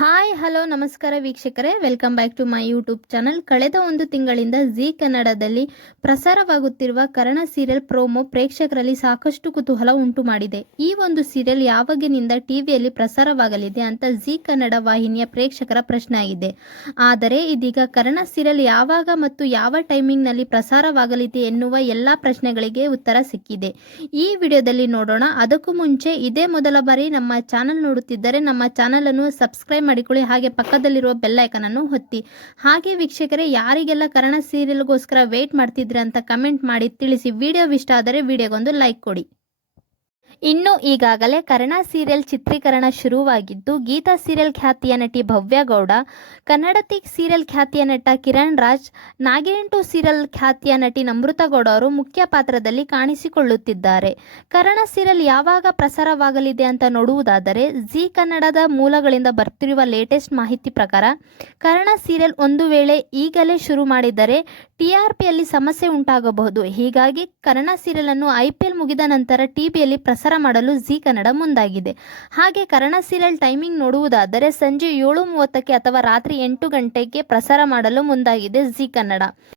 Hi hello ನಮಸ್ಕಾರ ವೀಕ್ಷಕರೇ, welcome back to my YouTube channel. ಕಳೆದ ಒಂದು ತಿಂಗಳಿಂದ ಜಿ ಕನ್ನಡದಲ್ಲಿ ಪ್ರಸಾರವಾಗುತ್ತಿರುವ ಕರ್ಣ ಸೀರಿಯಲ್ ಪ್ರೋಮೋ ಪ್ರೇಕ್ಷಕರಲ್ಲಿ ಸಾಕಷ್ಟು ಕುತೂಹಲ ಉಂಟು ಮಾಡಿದೆ. ಈ ಒಂದು ಸೀರಿಯಲ್ ಯಾವಾಗಿನಿಂದ ಟಿವಿಯಲ್ಲಿ ಪ್ರಸಾರವಾಗಲಿದೆ ಅಂತ ಜಿ ಕನ್ನಡ ವಾಹಿನಿಯ ಪ್ರೇಕ್ಷಕರ ಪ್ರಶ್ನೆ ಆಗಿದೆ. ಆದರೆ ಇದೀಗ ಕರ್ಣ ಸೀರಿಯಲ್ ಯಾವಾಗ ಮತ್ತು ಯಾವ ಟೈಮಿಂಗ್ನಲ್ಲಿ ಪ್ರಸಾರವಾಗಲಿದೆ ಎನ್ನುವ ಎಲ್ಲ ಪ್ರಶ್ನೆಗಳಿಗೆ ಉತ್ತರ ಸಿಕ್ಕಿದೆ. ಈ ವಿಡಿಯೋದಲ್ಲಿ ನೋಡೋಣ. ಅದಕ್ಕೂ ಮುಂಚೆ ಇದೇ ಮೊದಲ ಬಾರಿ ನಮ್ಮ ಚಾನಲ್ ನೋಡುತ್ತಿದ್ದರೆ ನಮ್ಮ ಚಾನಲ್ ಅನ್ನು ಸಬ್ಸ್ಕ್ರೈಬ್ ಮಾಡಿಕೊಳ್ಳಿ, ಹಾಗೆ ಪಕ್ಕದಲ್ಲಿರುವ ಬೆಲ್ ಐಕಾನ್ ಅನ್ನು ಒತ್ತಿ. ಹಾಗೆ ವೀಕ್ಷಕರೇ, ಯಾರಿಗೆಲ್ಲ ಕರ್ಣ ಸೀರಿಯಲ್ಗೋಸ್ಕರ ವೇಟ್ ಮಾಡ್ತಿದ್ರೆ ಅಂತ ಕಮೆಂಟ್ ಮಾಡಿ ತಿಳಿಸಿ. ವಿಡಿಯೋ ಇಷ್ಟ ಆದರೆ ವಿಡಿಯೋಗೊಂದು ಲೈಕ್ ಕೊಡಿ. ಇನ್ನು ಈಗಾಗಲೇ ಕರ್ಣ ಸೀರಿಯಲ್ ಚಿತ್ರೀಕರಣ ಶುರುವಾಗಿದ್ದು, ಗೀತಾ ಸೀರಿಯಲ್ ಖ್ಯಾತಿಯ ನಟಿ ಭವ್ಯ ಗೌಡ, ಕನ್ನಡತಿ ಸೀರಿಯಲ್ ಖ್ಯಾತಿಯ ನಟ ಕಿರಣ್ ರಾಜ್, ನಾಗಿನೆಂಟು ಸೀರಿಯಲ್ ಖ್ಯಾತಿಯ ನಟಿ ನಮೃತ ಗೌಡ ಅವರು ಮುಖ್ಯ ಪಾತ್ರದಲ್ಲಿ ಕಾಣಿಸಿಕೊಳ್ಳುತ್ತಿದ್ದಾರೆ. ಕರ್ಣ ಸೀರಿಯಲ್ ಯಾವಾಗ ಪ್ರಸಾರವಾಗಲಿದೆ ಅಂತ ನೋಡುವುದಾದರೆ, ಜಿ ಕನ್ನಡದ ಮೂಲಗಳಿಂದ ಬರ್ತಿರುವ ಲೇಟೆಸ್ಟ್ ಮಾಹಿತಿ ಪ್ರಕಾರ ಕರ್ಣ ಸೀರಿಯಲ್ ಒಂದು ವೇಳೆ ಈಗಲೇ ಶುರು ಮಾಡಿದರೆ ಟಿಆರ್ಪಿಯಲ್ಲಿ ಸಮಸ್ಯೆ ಉಂಟಾಗಬಹುದು. ಹೀಗಾಗಿ ಕರ್ಣ ಸೀರಿಯಲ್ ಅನ್ನು IPL ಮುಗಿದ ನಂತರ ಟಿವಿಯಲ್ಲಿ ಪ್ರಸಾರ ಮಾಡಲು ಜಿ ಕನ್ನಡ ಮುಂದಾಗಿದೆ. ಹಾಗೆ ಕರ್ಣ ಸೀರಿಯಲ್ ಟೈಮಿಂಗ್ ನೋಡುವುದಾದರೆ ಸಂಜೆ 7:30ಕ್ಕೆ ಅಥವಾ ರಾತ್ರಿ 8 ಗಂಟೆಗೆ ಪ್ರಸಾರ ಮಾಡಲು ಮುಂದಾಗಿದೆ ಜಿ ಕನ್ನಡ.